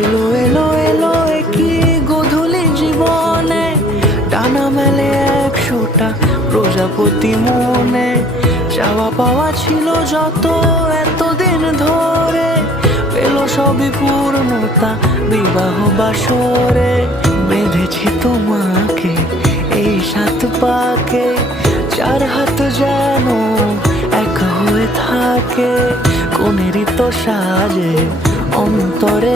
এলো এলো এলো কি গোধূলি জীবনে, টানা মেলে 100টা প্রজাপতি মনে। চাওয়া পাওয়া ছিল যত এতদিন ধরে, পেল সবই পূর্ণতা বিবাহ বাসরে। বেঁধেছি তোমাকে এই 7 পাকে, 4 হাত যেন এক হয়ে থাকে। কোনেরই তো সাজে অন্তরে